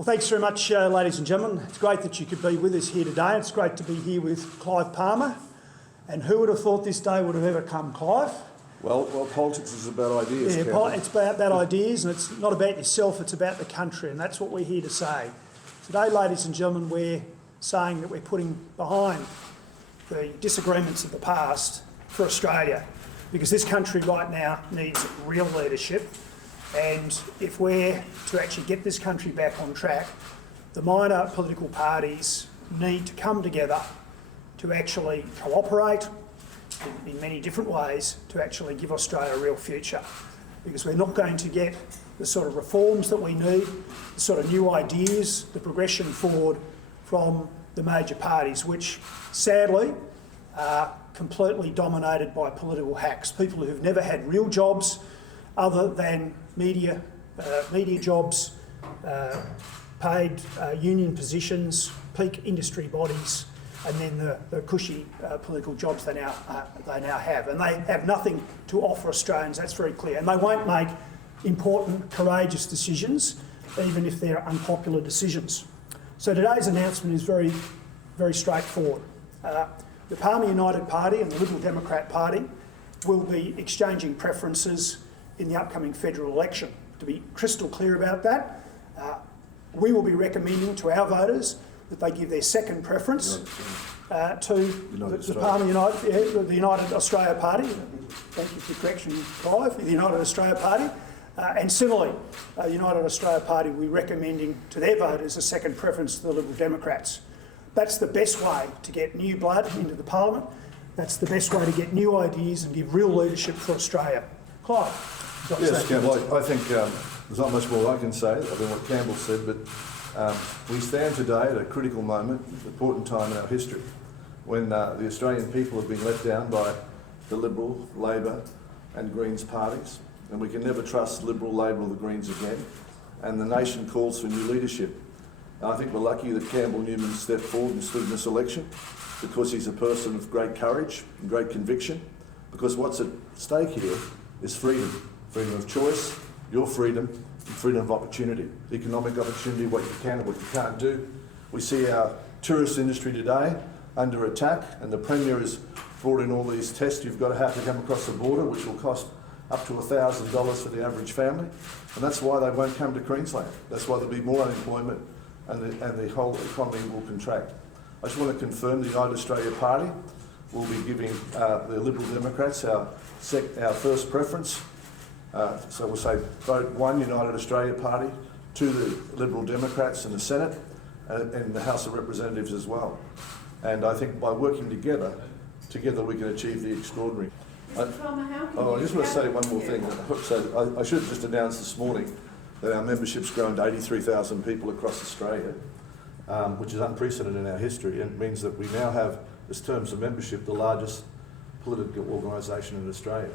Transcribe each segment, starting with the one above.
Well, thanks very much, ladies and gentlemen. It's great that you could be with us here today. It's great to be here with Clive Palmer. And who would have thought this day would have ever come, Clive? Well, politics is about ideas. Yeah, it's about ideas, and it's not about yourself, it's about the country, and that's what we're here to say. Today, ladies and gentlemen, we're saying that we're putting behind the disagreements of the past for Australia, because this country right now needs real leadership. And if we're to actually get this country back on track, the minor political parties need to come together to actually cooperate in many different ways to actually give Australia a real future. Because we're not going to get the sort of reforms that we need, the sort of new ideas, the progression forward from the major parties, which sadly are completely dominated by political hacks, people who've never had real jobs other than media jobs, paid union positions, peak industry bodies, and then the cushy political jobs they now have. And they have nothing to offer Australians, that's very clear. And they won't make important, courageous decisions, even if they're unpopular decisions. So today's announcement is very, very straightforward. The Palmer United Party and the Liberal Democrat Party will be exchanging preferences in the upcoming federal election. To be crystal clear about that, we will be recommending to our voters that they give their second preference to the Palmer United, the United Australia Party. Thank you for the correction, Clive, the United Australia Party. And similarly, the United Australia Party will be recommending to their voters a second preference to the Liberal Democrats. That's the best way to get new blood into the Parliament. That's the best way to get new ideas and give real leadership for Australia. Clive. Yes, Campbell, I think there's not much more I can say than what Campbell said, but we stand today at a critical moment, an important time in our history, when the Australian people have been let down by the Liberal, Labor and Greens parties, and we can never trust Liberal, Labor or the Greens again, and the nation calls for new leadership. And I think we're lucky that Campbell Newman stepped forward and stood in this election, because he's a person of great courage and great conviction, because what's at stake here is freedom. Freedom of choice, your freedom, and freedom of opportunity. Economic opportunity, what you can and what you can't do. We see our tourist industry today under attack, and the Premier has brought in all these tests you've got to have to come across the border, which will cost up to $1,000 for the average family. And that's why they won't come to Queensland. That's why there'll be more unemployment and the whole economy will contract. I just want to confirm the United Australia Party will be giving the Liberal Democrats our first preference. So we'll say vote 1 United Australia Party, 2 the Liberal Democrats in the Senate and the House of Representatives as well. And I think by working together we can achieve the extraordinary. I just want to say one more thing. So I should have just announced this morning that our membership's grown to 83,000 people across Australia, which is unprecedented in our history, and it means that we now have, as terms of membership, the largest political organisation in Australia.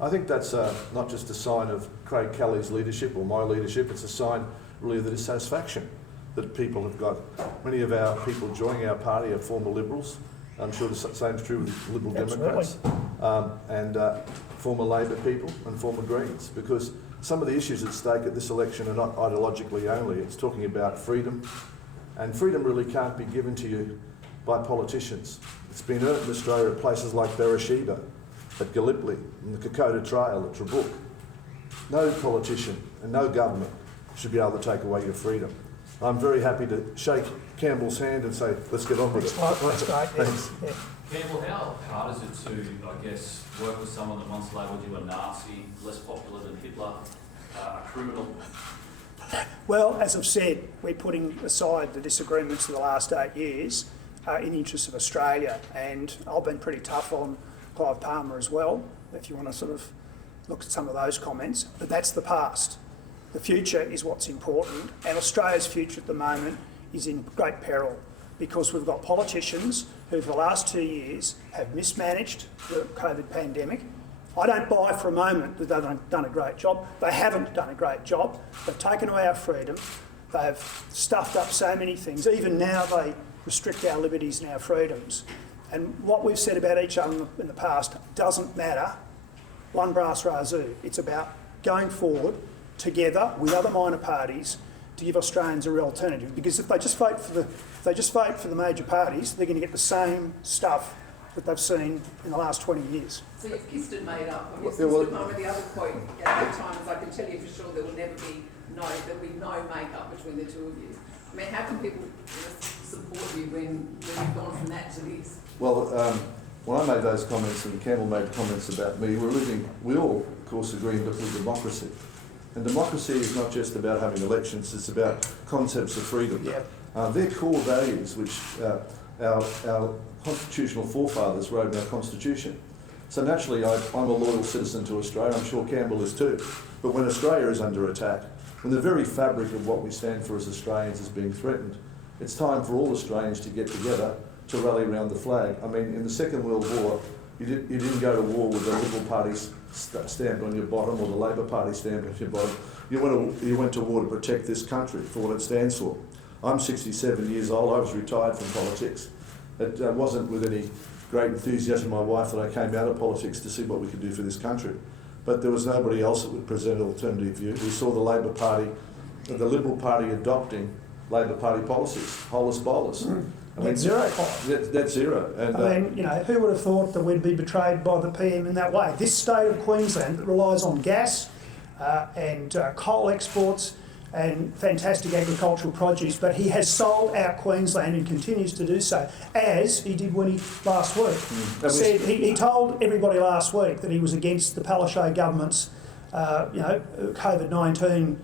I think that's not just a sign of Craig Kelly's leadership or my leadership, it's a sign really of the dissatisfaction that people have got. Many of our people joining our party are former Liberals. I'm sure the same is true with Liberal Democrats and former Labor people and former Greens, because some of the issues at stake at this election are not ideologically only. It's talking about freedom, and freedom really can't be given to you by politicians. It's been earned in Australia at places like Beersheba, at Gallipoli, in the Kokoda Trail, at Trabuc. No politician and no government should be able to take away your freedom. I'm very happy to shake Campbell's hand and say, let's get on with it. That's great. Thanks. Yeah. Campbell, how hard is it to, I guess, work with someone that once labelled you a Nazi, less popular than Hitler, a criminal? Well, as I've said, we're putting aside the disagreements of the last 8 years in the interest of Australia, and I've been pretty tough on Clive Palmer as well, if you want to sort of look at some of those comments, but that's the past. The future is what's important, and Australia's future at the moment is in great peril because we've got politicians who for the last 2 years have mismanaged the COVID pandemic. I don't buy for a moment that they've done a great job. They haven't done a great job. They've taken away our freedom. They've stuffed up so many things. Even now they restrict our liberties and our freedoms. And what we've said about each other in the past doesn't matter. One brass razoo. It's about going forward together with other minor parties to give Australians a real alternative. Because if they just vote for the major parties, they're going to get the same stuff that they've seen in the last 20 years. So you've kissed it made up. I guess Yeah, well- Mr. Palmer, the other point at that time is I can tell you for sure there'll be no make-up between the two of you. I mean, how can people support you when you've gone from that to this? Well, when I made those comments and Campbell made comments about me, we all, of course, agree that we're democracy. And democracy is not just about having elections, it's about concepts of freedom. Yeah. They're core values which our constitutional forefathers wrote in our constitution. So naturally, I'm a loyal citizen to Australia, I'm sure Campbell is too. But when Australia is under attack, when the very fabric of what we stand for as Australians is being threatened, it's time for all Australians to get together to rally around the flag. I mean, in the Second World War, you didn't go to war with the Liberal Party stamped on your bottom or the Labor Party stamped on your bottom. You went to war to protect this country for what it stands for. I'm 67 years old, I was retired from politics. It wasn't with any great enthusiasm my wife that I came out of politics to see what we could do for this country. But there was nobody else that would present an alternative view. We saw the Labor Party, the Liberal Party adopting Labor Party policies, holus bolus. I mean, Net zero. That's zero. And, I mean, you know, who would have thought that we'd be betrayed by the PM in that way? This state of Queensland that relies on gas and coal exports and fantastic agricultural produce, but he has sold out Queensland and continues to do so, as he did when he last week. He told everybody last week that he was against the Palaszczuk government's COVID-19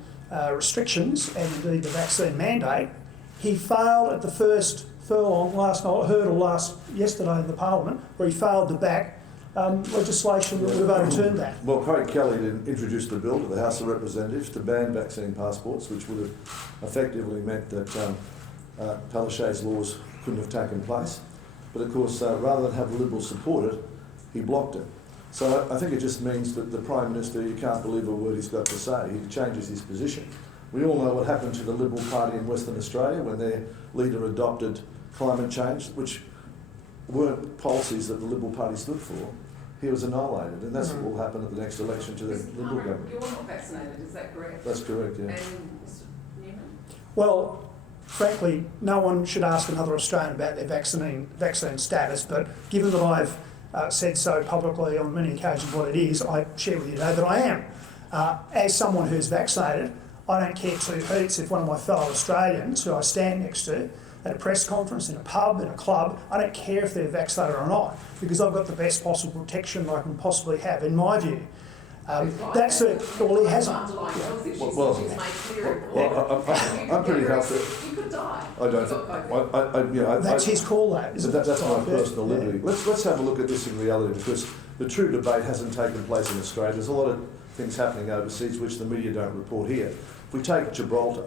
restrictions and indeed the vaccine mandate. He failed at the first hurdle yesterday in the Parliament, where he failed to back legislation that would have overturned that. Well, Craig Kelly introduced a bill to the House of Representatives to ban vaccine passports, which would have effectively meant that Palaszczuk's laws couldn't have taken place. But of course, rather than have the Liberals support it, he blocked it. So I think it just means that the Prime Minister, you can't believe a word he's got to say. He changes his position. We all know what happened to the Liberal Party in Western Australia when their leader adopted climate change, which weren't policies that the Liberal Party stood for. He was annihilated, and that's what will happen at the next election to the Liberal government. You're not vaccinated, is that correct? That's correct, yeah. And Mr. Newman? Well, frankly, no one should ask another Australian about their vaccine status, but given that I've said so publicly on many occasions what it is, I share with you today that I am. As someone who's vaccinated, I don't care two hoots if one of my fellow Australians who I stand next to at a press conference, in a pub, in a club, I don't care if they're vaccinated or not, because I've got the best possible protection I can possibly have, in my view. That's it. Well, he hasn't. I'm pretty healthy. You could die. I don't think. That's his call, that, isn't it? That's my personal liberty. Let's have a look at this in reality, because the true debate hasn't taken place in Australia. There's a lot of things happening overseas which the media don't report here. If we take Gibraltar,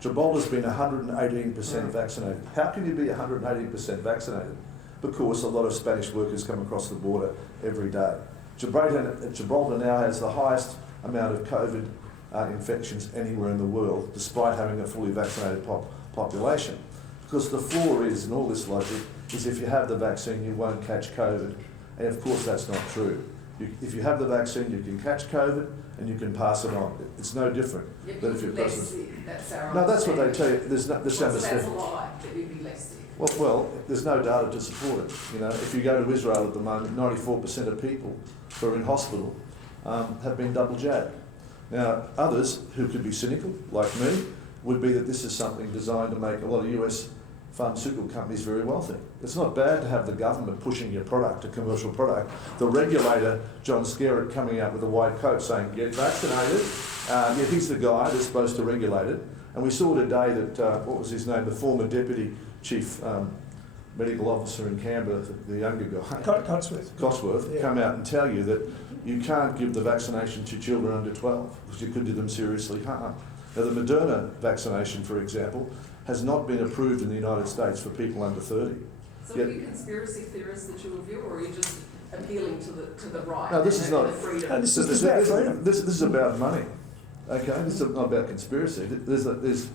Gibraltar's been 118% vaccinated. How can you be 118% vaccinated? Because a lot of Spanish workers come across the border every day. Gibraltar now has the highest amount of COVID infections anywhere in the world, despite having a fully vaccinated population. Because the flaw is, in all this logic, is if you have the vaccine, you won't catch COVID. And of course, that's not true. If you have the vaccine, you can catch COVID and you can pass it on. It's no different than if you're No, that's what they tell you. There's no that's a lie, that you'd be less sick. Well, there's no data to support it. You know, if you go to Israel at the moment, 94% of people who are in hospital have been double jabbed. Now, others who could be cynical, like me, would be that this is something designed to make a lot of US pharmaceutical companies very wealthy. It's not bad to have the government pushing your product, a commercial product. The regulator, John Skerritt, coming out with a white coat saying, get vaccinated. Yet he's the guy that's supposed to regulate it. And we saw today that, what was his name, the former deputy chief medical officer in Canberra, the younger guy, Cosworth, come out and tell you that you can't give the vaccination to children under 12 because you could do them seriously harm. Now, the Moderna vaccination, for example, has not been approved in the United States for people under 30. So are you conspiracy theorists that you review, or are you just appealing to the right? No, this is not. Freedom? This is about money. Okay, this is not about conspiracy. There's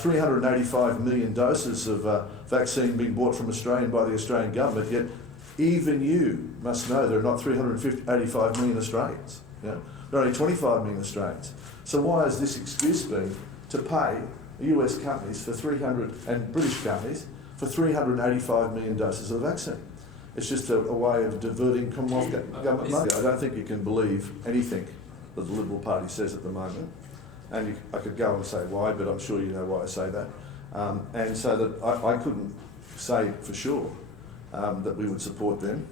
385 million doses of vaccine being bought from Australia by the Australian government, yet even you must know there are not 385 million Australians. Yeah? There are only 25 million Australians. So why is this excuse being to pay US companies for 300, and British companies, for 385 million doses of vaccine. It's just a way of diverting Commonwealth government money. I don't think you can believe anything that the Liberal Party says at the moment. And I could go and say why, but I'm sure you know why I say that. And so that I couldn't say for sure that we would support them.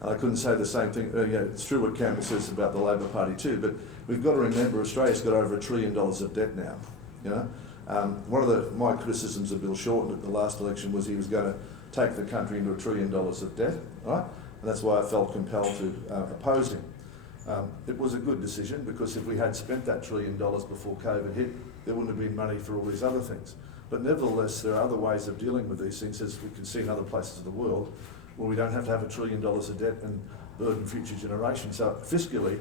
And I couldn't say the same thing. It's true what Campbell says about the Labor Party too, but we've got to remember Australia's got over $1 trillion of debt now. You know, one of my criticisms of Bill Shorten at the last election was he was going to take the country into $1 trillion of debt, right? And that's why I felt compelled to oppose him. It was a good decision because if we had spent that $1 trillion before COVID hit, there wouldn't have been money for all these other things. But nevertheless, there are other ways of dealing with these things, as we can see in other places of the world, where we don't have to have $1 trillion of debt and burden future generations. So fiscally,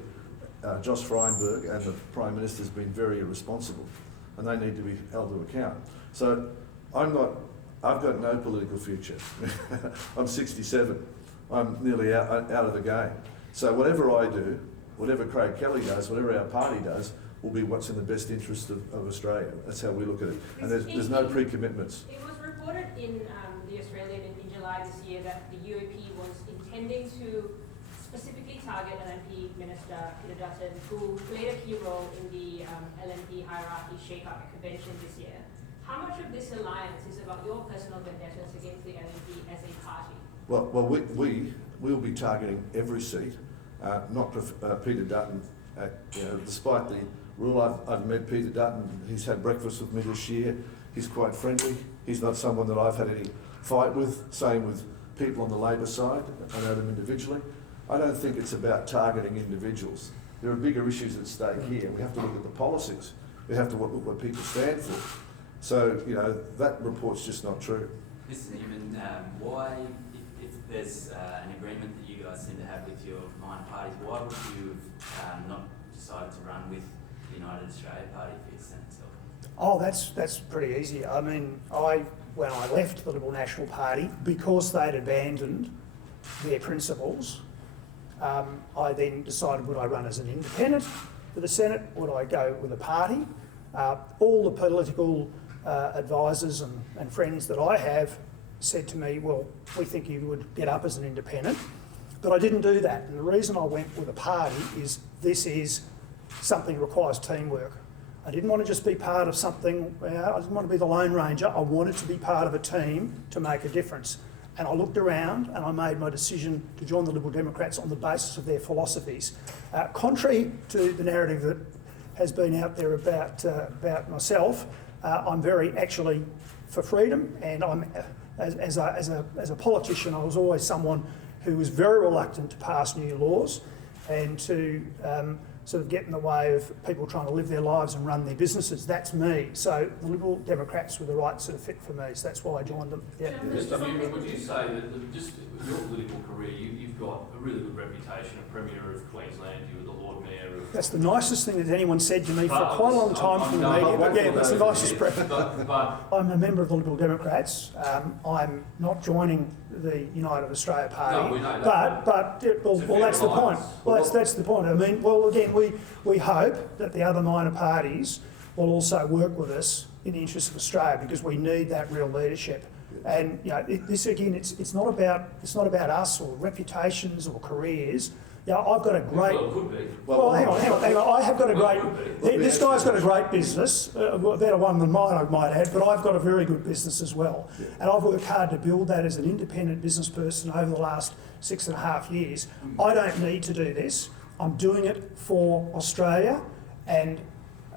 Josh Frydenberg and the Prime Minister has been very irresponsible, and they need to be held to account. So I've got no political future. I'm 67. I'm nearly out of the game. So whatever I do, whatever Craig Kelly does, whatever our party does, will be what's in the best interest of Australia. That's how we look at it. And there's no pre-commitments. It was reported in The Australian in July this year that the UAP was intending to specifically target LNP Minister Peter Dutton, who played a key role in the LNP hierarchy shake-up at convention this year. How much of this alliance is about your personal vendettas against the LNP as a party? Well, we'll be targeting every seat, not Peter Dutton. Despite the rule, I've met Peter Dutton. He's had breakfast with me this year. He's quite friendly. He's not someone that I've had any fight with. Same with people on the Labor side. I know them individually. I don't think it's about targeting individuals. There are bigger issues at stake here. We have to look at the policies. We have to look at what people stand for. So, that report's just not true. Mr. Newman, why, if there's an agreement that you guys seem to have with your minor parties, why would you have not decided to run with the United Australia Party for your Senate self? Oh, that's pretty easy. I mean, when I left the Liberal National Party, because they'd abandoned their principles, I then decided, would I run as an independent for the Senate? Would I go with a party? All the political advisors and friends that I have said to me, well, we think you would get up as an independent. But I didn't do that. And the reason I went with a party is this is something that requires teamwork. I didn't want to just be part of something, I didn't want to be the Lone Ranger. I wanted to be part of a team to make a difference. And I looked around and I made my decision to join the Liberal Democrats on the basis of their philosophies. Contrary to the narrative that has been out there about myself, I'm very actually for freedom, and I'm as a politician, I was always someone who was very reluctant to pass new laws and to sort of get in the way of people trying to live their lives and run their businesses. That's me. So the Liberal Democrats were the right sort of fit for me, so that's why I joined them. Yeah. Mr. Newman, would you say that just your political career, you've got a really good reputation, a Premier of Queensland, you were the Lord Mayor of... That's the nicest thing that anyone said to me for quite a long time from the media, but yeah, that's the nicest preference. I'm a member of the Liberal Democrats. I'm not joining the United Australia Party. No, we know that. Well, that's the point. Well, that's the point. I mean, well, again, we hope that the other minor parties will also work with us in the interest of Australia, because we need that real leadership. And this again, it's not about us or reputations or careers. I've got a great. Well, it could be. Well, hang on. I have got a great. This guy's got a great business, a better one than mine, I might add. But I've got a very good business as well, and I've worked hard to build that as an independent business person over the last 6.5 years. I don't need to do this. I'm doing it for Australia, and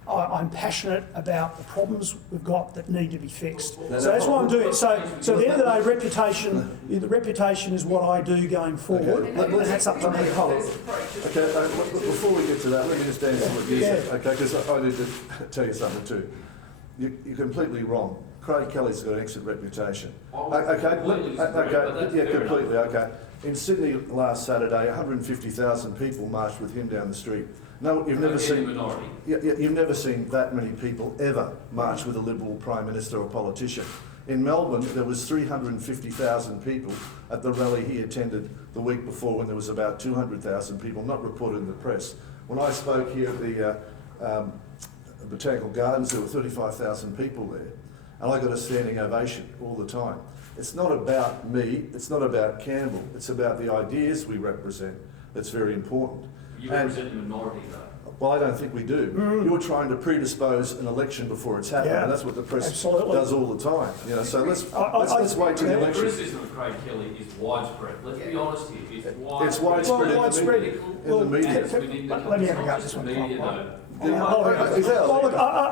I'm passionate about the problems we've got that need to be fixed. So that's why I'm doing it. So at the end of the day, reputation is what I do going forward, and that's up to me. Okay, before we get to that, let me just answer what you said, okay, because I need to tell you something too. You're completely wrong. Craig Kelly's got an excellent reputation. Completely, okay. In Sydney last Saturday, 150,000 people marched with him down the street. No, you've never seen. Minority. You've never seen that many people ever march with a Liberal Prime Minister or politician. In Melbourne, there was 350,000 people at the rally he attended the week before, when there was about 200,000 people, not reported in the press. When I spoke here at the the Botanical Gardens, there were 35,000 people there, and I got a standing ovation all the time. It's not about me, it's not about Campbell, it's about the ideas we represent that's very important. You represent the minority though. Well, I don't think we do. You're trying to predispose an election before it's happened, Yeah, and that's what the press absolutely. does all the time. You know, so let's wait till the The election. criticism of Craig Kelly is widespread. Let's be honest here. It's widespread in in the media. Let me have a go at this one. media though. Well,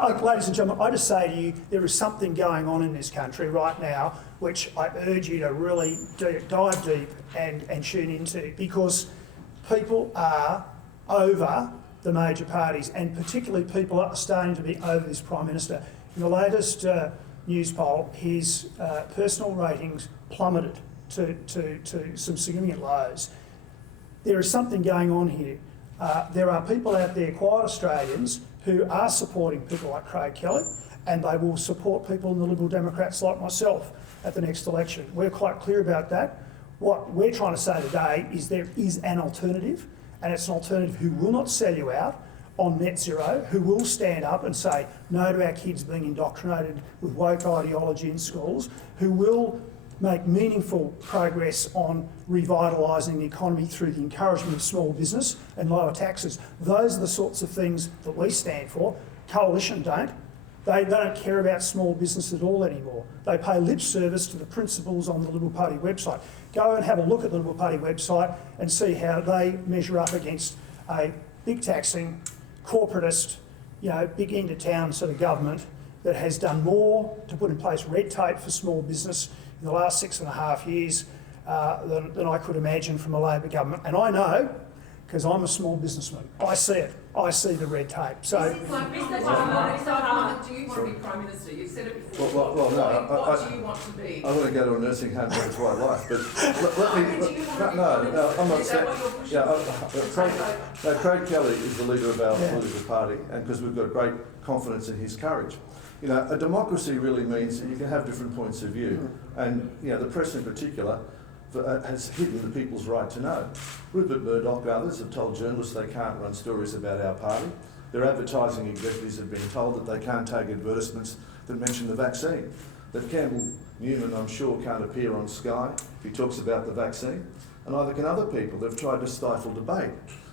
look, ladies and gentlemen, I just say to you, there is something going on in this country right now which I urge you to really dive deep and tune into, because people are over the major parties, and particularly people are starting to be over this Prime Minister. In the latest news poll, his personal ratings plummeted to some significant lows. There is something going on here. There are people out there, quiet Australians, who are supporting people like Craig Kelly, and they will support people in the Liberal Democrats like myself at the next election. We're quite clear about that. What we're trying to say today is there is an alternative, and it's an alternative who will not sell you out on net zero, who will stand up and say no to our kids being indoctrinated with woke ideology in schools, who will make meaningful progress on revitalising the economy through the encouragement of small business and lower taxes. Those are the sorts of things that we stand for. Coalition don't. They don't care about small business at all anymore. They pay lip service to the principles on the Liberal Party website. Go and have a look at the Liberal Party website and see how they measure up against a big taxing, corporatist, big end-of-town sort of government that has done more to put in place red tape for small business in the last 6.5 years than I could imagine from a Labor government. And I know, because I'm a small businessman, I see it. I see the red tape. So, Mr. Palmer, do you want to be Prime Minister? You've said it before. Well, no, What do you want to be? I want to go to a nursing home for its whole life, but let me. No, I'm not saying. Craig Kelly is the leader of our political party, and because we've got great confidence in his courage. A democracy really means that you can have different points of view, and the press in particular has hidden the people's right to know. Rupert Murdoch and others have told journalists they can't run stories about our party. Their advertising executives have been told that they can't take advertisements that mention the vaccine. That Campbell Newman, I'm sure, can't appear on Sky if he talks about the vaccine. And neither can other people. They've tried to stifle debate.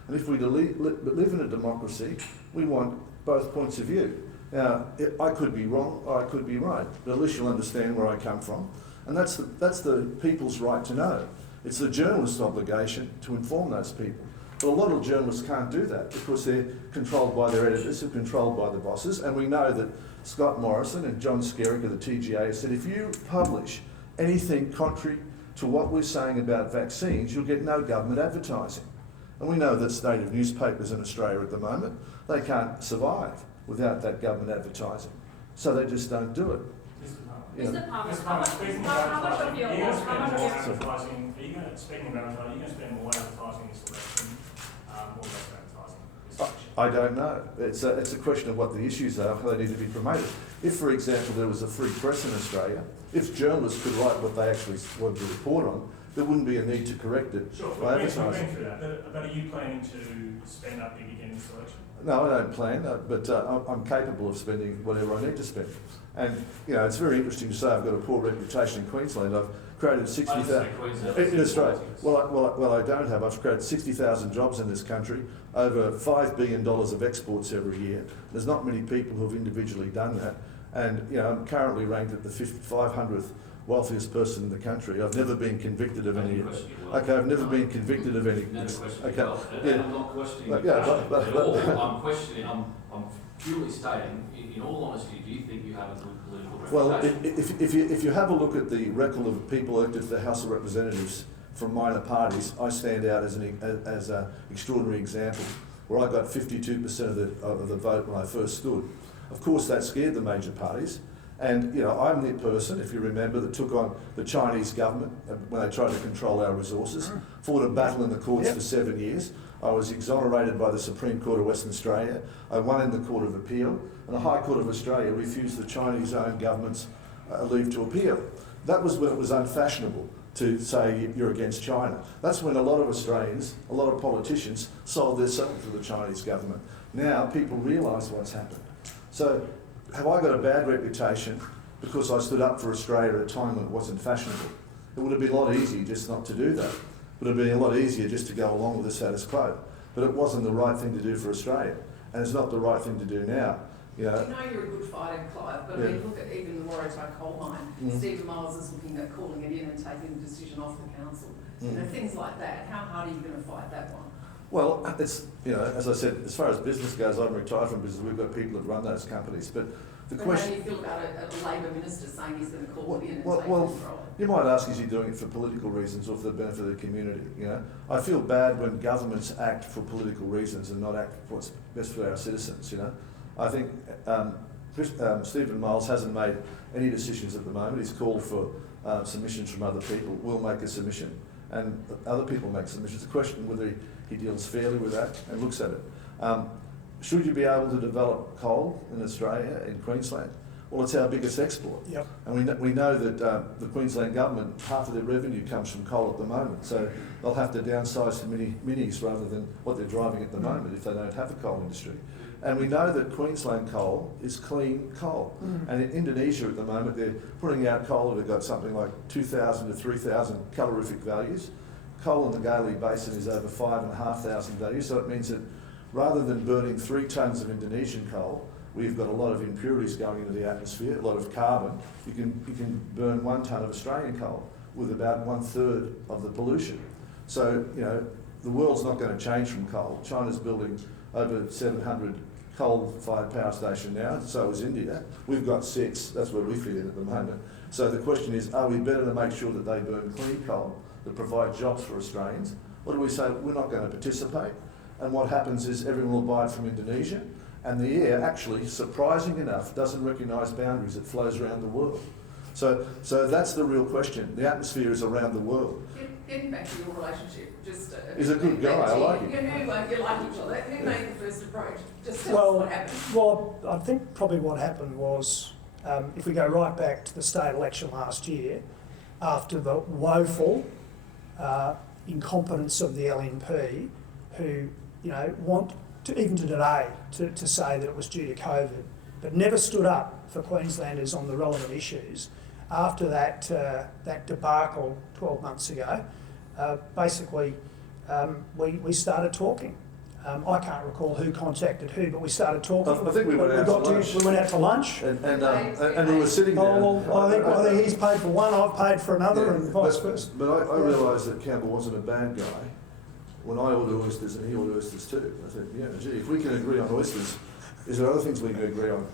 And if we live in a democracy, we want both points of view. Now, I could be wrong or I could be right, but at least you'll understand where I come from. And that's the people's right to know. It's the journalist's obligation to inform those people. But a lot of journalists can't do that because they're controlled by their editors, who are controlled by the bosses. And we know that Scott Morrison and John Skerrick of the TGA said if you publish anything contrary to what we're saying about vaccines, you'll get no government advertising. And we know the state of newspapers in Australia at the moment, they can't survive without that government advertising. So they just don't do it. Mr. Palmer, Mr. how much of your Are you going to spend more advertising? advertising? Are you going to spend more advertising this election, or less advertising this election? I don't know. It's a question of what the issues are, how they need to be promoted. If, for example, there was a free press in Australia, if journalists could write what they actually wanted to report on, there wouldn't be a need to correct it Sure, by we've advertising. been through that. But are you planning to spend up big again this election? No, I don't plan, but I'm capable of spending whatever I need to spend. And, it's very interesting to say I've got a poor reputation in Queensland. I've created 60,000... In Australia. Well, I don't have. I've created 60,000 jobs in this country, over $5 billion of exports every year. There's not many people who have individually done that. And, I'm currently ranked at the 500th wealthiest person in the country. I've never been convicted of any... Okay, I've never been convicted of any... Okay, yeah. I'm not questioning But I'm questioning, I'm purely stating, in all honesty, do you think you have a good political Well, reputation? if you have a look at the record of people elected to the House of Representatives from minor parties, I stand out as an extraordinary example, where I got 52% of the vote when I first stood. Of course, that scared the major parties. And, I'm the person, if you remember, that took on the Chinese government when they tried to control our resources, fought a battle in the courts for 7 years. I was exonerated by the Supreme Court of Western Australia. I won in the Court of Appeal, and the High Court of Australia refused the Chinese-owned government's leave to appeal. That was when it was unfashionable to say you're against China. That's when a lot of Australians, a lot of politicians, sold their soul to the Chinese government. Now people realise what's happened. So have I got a bad reputation because I stood up for Australia at a time when it wasn't fashionable? It would have been a lot easier just not to do that. It would have been a lot easier just to go along with the status quo. But it wasn't the right thing to do for Australia, and it's not the right thing to do now. You know, I know you're a good fighter, Clive, but I mean, look at even the Waratah coal mine. Stephen Miles is looking at calling it in and taking the decision off the council. You know, things like that. How hard are you going to fight that one? well, it's, you know, as I said, as far as business goes, I'm retired from business. We've got people that run those companies. But the But question... how do you feel about a Labor minister saying he's going to call it in and Well, take well, control? you might ask, is he doing it for political reasons or for the benefit of the community? You know, I feel bad when governments act for political reasons and not act for what's best for our citizens. You know, I think Stephen Miles hasn't made any decisions at the moment. He's called for submissions from other people. We'll make a submission, and other people make submissions. The question whether he deals fairly with that and looks at it. Should you be able to develop coal in Australia, in Queensland? Well, it's our biggest export. Yep. And we know that the Queensland government, half of their revenue comes from coal at the moment. So they'll have to downsize to minis rather than what they're driving at the moment if they don't have a coal industry. And we know that Queensland coal is clean coal. And in Indonesia at the moment, they're putting out coal that have got something like 2,000 to 3,000 calorific values. Coal in the Gailey Basin is over 5,500 values. So it means that rather than burning 3 tonnes of Indonesian coal, we've got a lot of impurities going into the atmosphere, a lot of carbon. You can burn 1 tonne of Australian coal with about 1/3 of the pollution. So, you know, the world's not going to change from coal. China's building over 700 coal-fired power station now, so is India. We've got 6, that's where we fit in at the moment. So the question is, are we better to make sure that they burn clean coal that provide jobs for Australians? Or do we say, we're not going to participate? And what happens is everyone will buy it from Indonesia, and the air actually, surprising enough, doesn't recognise boundaries. It flows around the world. So that's the real question. The atmosphere is around the world. Getting back to your relationship, just... He's a good guy, I like him. You like each other. Who made the first approach? Just tell us what happened. Well, I think probably what happened was, if we go right back to the state election last year, after the woeful incompetence of the LNP, who, you know, want to, even to today, to say that it was due to COVID, but never stood up for Queenslanders on the relevant issues. After that debacle 12 months ago, basically we started talking. I can't recall who contacted who, but we started talking. I think we went out to lunch. We went out to lunch. And we were sitting there. Well, I think he's paid for one, I've paid for another, and vice versa. But I realised that Campbell wasn't a bad guy when I ordered oysters and he ordered oysters too. I said, yeah, gee, if we can agree on oysters, is there other things we can agree on?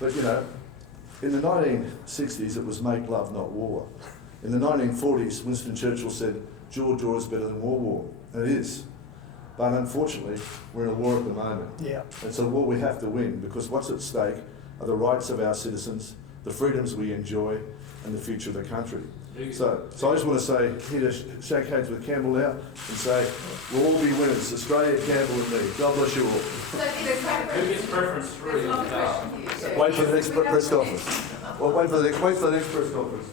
But, you know, in the 1960s, it was make love, not war. In the 1940s, Winston Churchill said, jaw is better than war. And it is. But unfortunately, we're in a war at the moment. Yeah. It's a war we have to win, because what's at stake are the rights of our citizens, the freedoms we enjoy, and the future of the country. So I just want to say, here to shake hands with Campbell now and say, we'll all be winners, Australia, Campbell and me. God bless you all. Who gets preference 3 in the car? Wait for the next press conference. Well, wait for the next press conference.